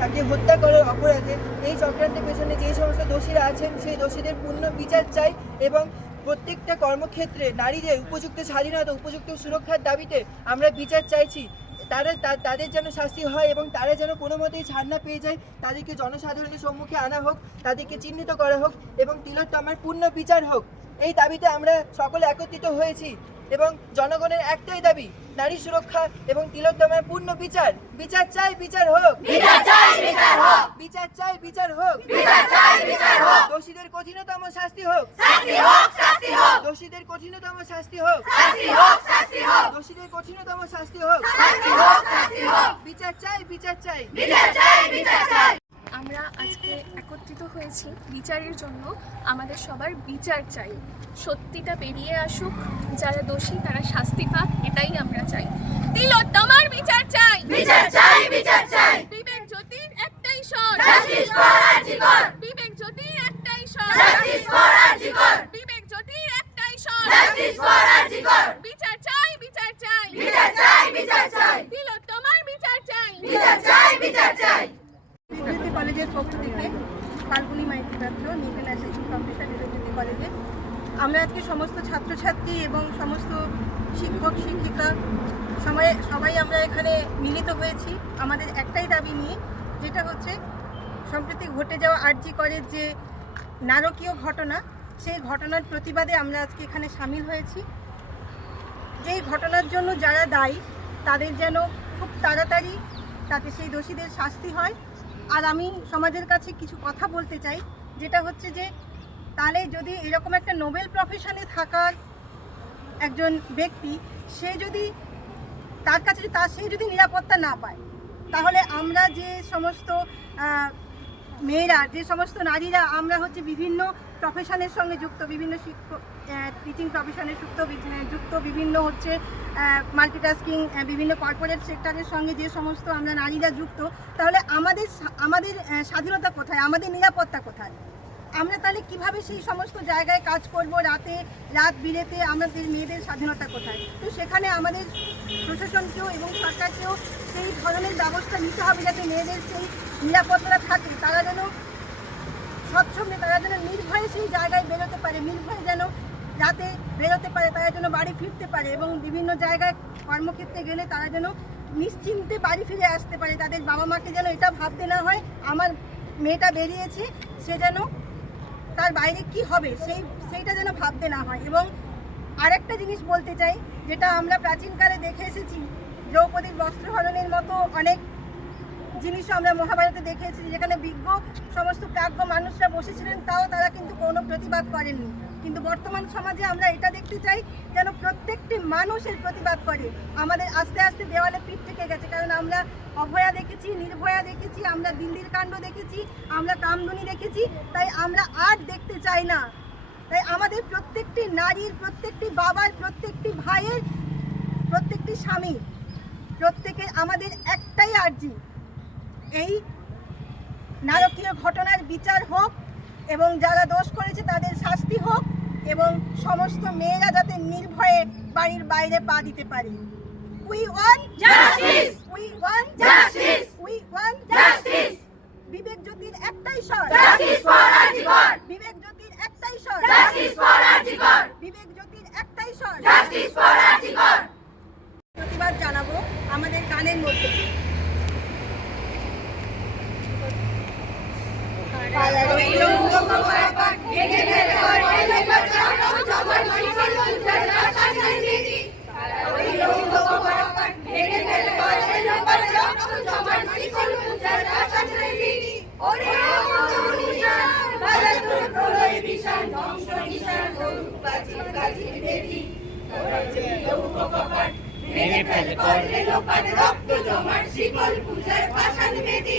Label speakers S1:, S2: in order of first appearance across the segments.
S1: তাকে হত্যা করার অপরাধে। এই চক্রান্তের পেছনে যে সমস্ত দোষীরা আছেন, সেই দোষীদের পূর্ণ বিচার চাই এবং প্রত্যেকটা কর্মক্ষেত্রে নারীদের উপযুক্ত স্বাধীনতা, উপযুক্ত সুরক্ষার দাবিতে আমরা বিচার চাইছি। তারা তাদের যেন শাস্তি হয় এবং তারা যেন কোনো মতেই ছাড় না পেয়ে যায়, তাদেরকে জনসাধারণের সম্মুখে আনা হোক, তাদেরকে চিহ্নিত করা হোক এবং তিলোত্তমার পূর্ণ বিচার হোক। এই দাবিতে আমরা সকলে একত্রিত হয়েছি। এবং জনগণের একটাই দাবি নারী সুরক্ষা এবং তিলোত্তমার পূর্ণ বিচার। বিচার চাই বিচার হোক।
S2: বিচার চাই বিচার হোক।
S1: বিচার চাই বিচার হোক।
S2: বিচার চাই বিচার হোক।
S1: দোষীদের কঠিনতম শাস্তি হোক।
S2: শাস্তি হোক শাস্তি হোক।
S1: দোষীদের কঠিনতম শাস্তি হোক।
S2: শাস্তি হোক শাস্তি হোক।
S1: দোষীদের কঠিনতম শাস্তি হোক।
S2: শাস্তি হোক শাস্তি হোক।
S1: বিচার চাই বিচার চাই।
S2: বিচার চাই বিচার চাই।
S3: একত্রিত বিচারের জন্য আমাদের সবার বিচার চাই। সত্যিটা বেরিয়ে আসুক যারা দোষী তারা শাস্তি পাক এটাই আমরা চাই। তিলোত্তমার বিচার চাই।
S2: বিচার চাই বিচার চাই।
S3: বিবেক জ্যোতির একটাই স্বর।
S2: জাস্টিস ফর আরজিকর
S3: বিবেক জ্যোতির একটাই স্বর।
S2: জাস্টিস ফর আরজিকর
S3: বিবেক জ্যোতির একটাই স্বর।
S2: জাস্টিস ফর আরজিকর
S3: বিচার চাই বিচার চাই।
S2: বিচার চাই বিচার চাই।
S3: তিলোত্তমার বিচার চাই।
S2: বিচার চাই বিচার চাই।
S4: কলেজের পক্ষ থেকে ফাল্গুনি মাইতি পাত্র নিউটেন অ্যাসিস্ট্যান্ট প্রফেসর বিদ্যুৎ কলেজে। আমরা আজকে সমস্ত ছাত্রছাত্রী এবং সমস্ত শিক্ষক, শিক্ষিকা, সবাই সবাই আমরা এখানে মিলিত হয়েছি। আমাদের একটাই দাবি নিয়ে, যেটা হচ্ছে, সম্প্রতি ঘটে যাওয়া আরজি কলেজ যে নারকীয় ঘটনা, সেই ঘটনার প্রতিবাদে আমরা আজকে এখানে সামিল হয়েছি। যেই ঘটনার জন্য যারা দায়ী, তাদের যেন খুব তাড়াতাড়ি তাতে সেই দোষীদের শাস্তি হয়। আর আমি সমাজের কাছে কিছু কথা বলতে চাই, যেটা হচ্ছে যে তাহলে যদি এরকম একটা নোবেল প্রফেশনে থাকার একজন ব্যক্তি, সে যদি তার কাছে তার সে যদি নিরাপত্তা না পায়, তাহলে আমরা যে সমস্ত মেয়েরা, যে সমস্ত নারীরা, আমরা হচ্ছে বিভিন্ন প্রফেশনের সঙ্গে যুক্ত, বিভিন্ন টিচিং প্রফেশনের যুক্ত যুক্ত বিভিন্ন হচ্ছে মাল্টিটাস্কিং বিভিন্ন কর্পোরেট সেক্টরের সঙ্গে যে সমস্ত আমরা নারীরা যুক্ত, তাহলে আমাদের আমাদের স্বাধীনতা কোথায়? আমাদের নিরাপত্তা কোথায়? আমরা তাহলে কীভাবে সেই সমস্ত জায়গায় কাজ করব? রাতে, রাত বিরেতে আমাদের মেয়েদের স্বাধীনতা কোথায়? তো সেখানে আমাদের প্রশাসনকেও এবং সরকারকেও সেই ধরনের ব্যবস্থা নিতে হবে যাতে মেয়েদের সেই নিরাপত্তা থাকে, তারা যেন স্বচ্ছন্দে তারা যেন নির্ভয়ে সেই জায়গায় বেরোতে পারে, নির্ভয়ে যেন রাতে বেরোতে পারে, তারা যেন বাড়ি ফিরতে পারে এবং বিভিন্ন জায়গায় কর্মক্ষেত্রে গেলে তারা যেন নিশ্চিন্তে বাড়ি ফিরে আসতে পারে। তাদের বাবা মাকে যেন এটা ভাবতে না হয়, আমার মেয়েটা বেরিয়েছে, সে যেন তার বাইরে কি হবে, সেই, সেইটা যেন ভাবতে না হয়। এবং আরেকটা জিনিস বলতে চাই, যেটা আমরা প্রাচীনকালে দেখে এসেছি, দ্রৌপদীর বস্ত্রহরণের মতো অনেক জিনিসও আমরা মহাভারতে দেখেছি যেখানে বিজ্ঞ সমস্ত প্রাজ্ঞ মানুষরা বসেছিলেন, তাও তারা কিন্তু কোনো প্রতিবাদ করেননি। কিন্তু বর্তমান সমাজে আমরা এটা দেখতে চাই, যেন প্রত্যেকটি মানুষের প্রতিবাদ করে। আমাদের আস্তে আস্তে দেওয়ালে পিঠ থেকে গেছে, কারণ আমরা অভয়া দেখেছি, নির্ভয়া দেখেছি, আমরা দিল্লির কাণ্ড দেখেছি, আমরা কামদুনি দেখেছি, তাই আমরা আর দেখতে চাই না। তাই আমাদের প্রত্যেকটি নারীর, প্রত্যেকটি বাবার, প্রত্যেকটি ভাইয়ের, প্রত্যেকটি স্বামী প্রত্যেকের আমাদের একটাই আর্জি। এই নারকীয় ঘটনার বিচার হোক এবং যারা দোষ করেছে তাদের শাস্তি হোক এবং সমস্ত মেয়েরা যাতে নির্ভয়ে বাড়ির বাইরে পা দিতে পারে। We want
S2: justice
S4: we want
S2: justice
S4: we want
S2: justice
S4: বিবেক জ্যোতির একটাই স্বর
S2: জাস্টিস ফর আরজিকর
S4: বিবেক জ্যোতির একটাই স্বর
S2: জাস্টিস ফর আরজিকর
S4: প্রতিবাদ জানাব আমাদের গানের মধ্যে দিয়ে।
S2: ভেঙে ফেলে করলে লোপাট রক্ত জমাট শিকল পূজার পাষাণ বেদী।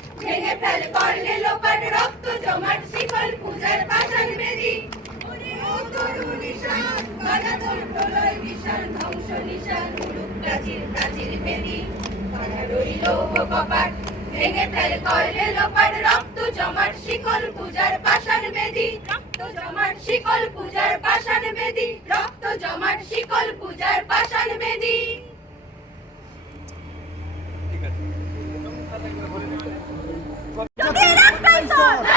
S2: ভেঙে ফেল, করলে লোপাট রক্ত জমাট, শিকল পূজার বিশাল ধ্বংস ভেঙে ফেল, করলে রক্ত জমাট, শিকল পূজার পাষাণ বেদি। রক্ত শিকল পূজার পাষাণ বেদি। রক্ত জমাট, শিকল পূজার পাষাণ বেদি।
S5: ঠিক আছে। God!